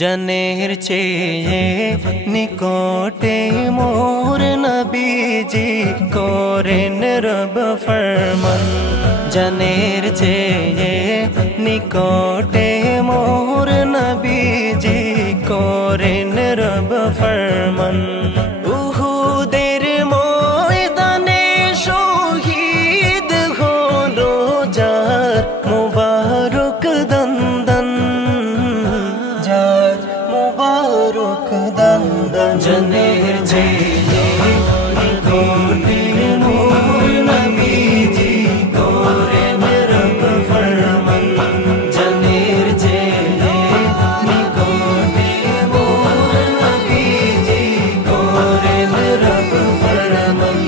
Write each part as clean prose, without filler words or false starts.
জনের চেয়ে নিকটে মোর নবীজি করেন রব ফরমান। জনের চেয়ে নিকটে মোর নবীজি করেন রব ফরমান। উহুদের ময়দানে শহীদ হলো যার মুবারক দন্দন, যার মুবারক দন্দন। জনের চেয়ে নিকটে মোর নবীজি করেন রব ফরমান। জনের চেয়ে নিকটে মোর নবীজি করেন রব ফরমান।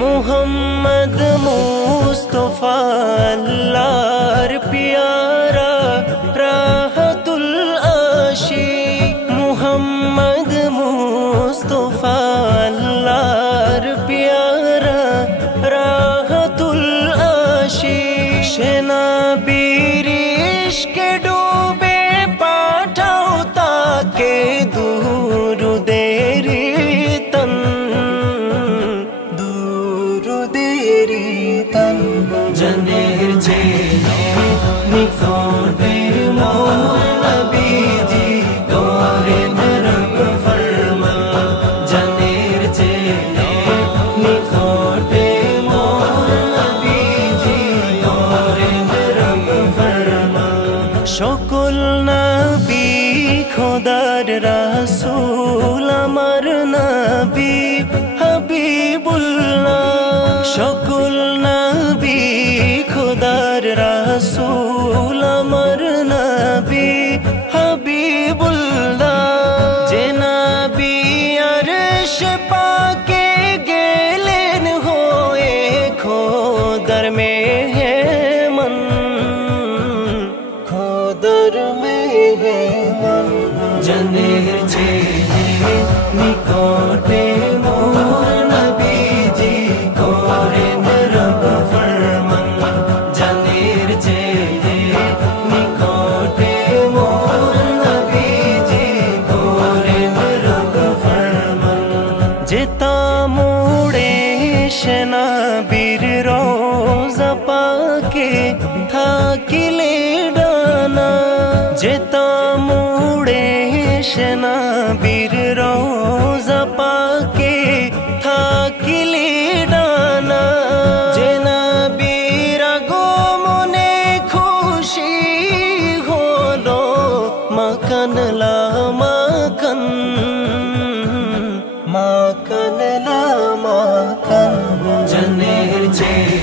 মুহাম্মদ মুস্তাফা আল্লাহর প্যারা রাহতুল আশিক। মুহাম্মদ মুস্তাফা আল্লাহর প্যারা রাহতুল আশিক। সেনা বীর ইশকে ডুবে পাঠাও তাকে দুরুদের তন, দুরুদের তন। জনের চেয়ে নিকটে মোর নবীজি করেন রব ফরমান। জনের চেয়ে নিকটে মোর নবীজি করেন রব ফরমান। সকল নবী খোদার রাসূল আমার নবী হাবিবুল্লাহ। সকল নবী খোদার রাসূল আমার নবী হাবিবুল্লাহ। যে নবী আরশ পাকে গেলেন হয়ে খোদার মেহমান, খোদার মেহমান। জনের চেয়ে নিকটে মোর নবীজি করেন রব ফরমান। জনের চেয়ে নিকটে মোর নবীজি করেন রব ফরমান। যেতা মোড়ে সেনা বীর রোজা পাকে থাকিলে ডানা। যেতা মোড়ে সেনা বীর রোজা পাকে থাকিলে ডানা। যে নবীর আগমনে খুশি হলো মাকান লা মাকান, মাকান লা মাকান। জনের চেয়ে